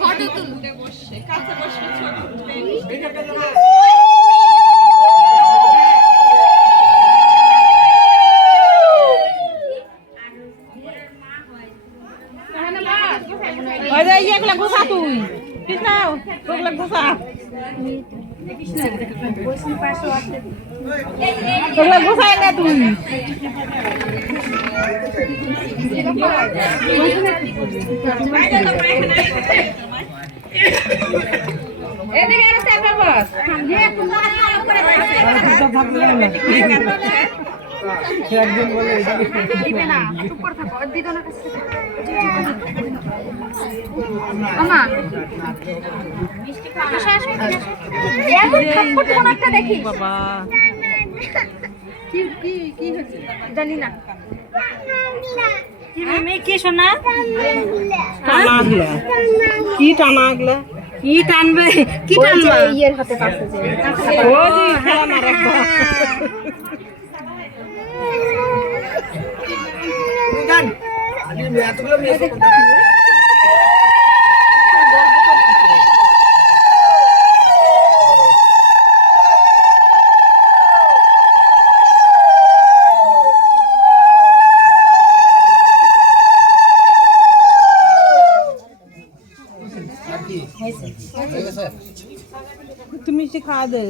photo তুলতে বসে কাছে বসে গুছা তুই কৃষ্ণ গুছা গুছাই না তুই একদিন বলে দিবে না চুপ করে থাকো দিদনের কাছে আমা মিষ্টি খাওয়া শেষ হয়ে গেছে এখন থাপ্পড় কোন একটা দেখি বাবা কি কি কি হচ্ছে জানি না কি মেয়ে কি শোনা টানাগলা কি টানাগলা কি টানবে কি টানবে ইয়ের হাতে কাছে যে ও জি খেলা না রাখবা গান আমি এতগুলো মেয়ে তুমি খাওয়া দে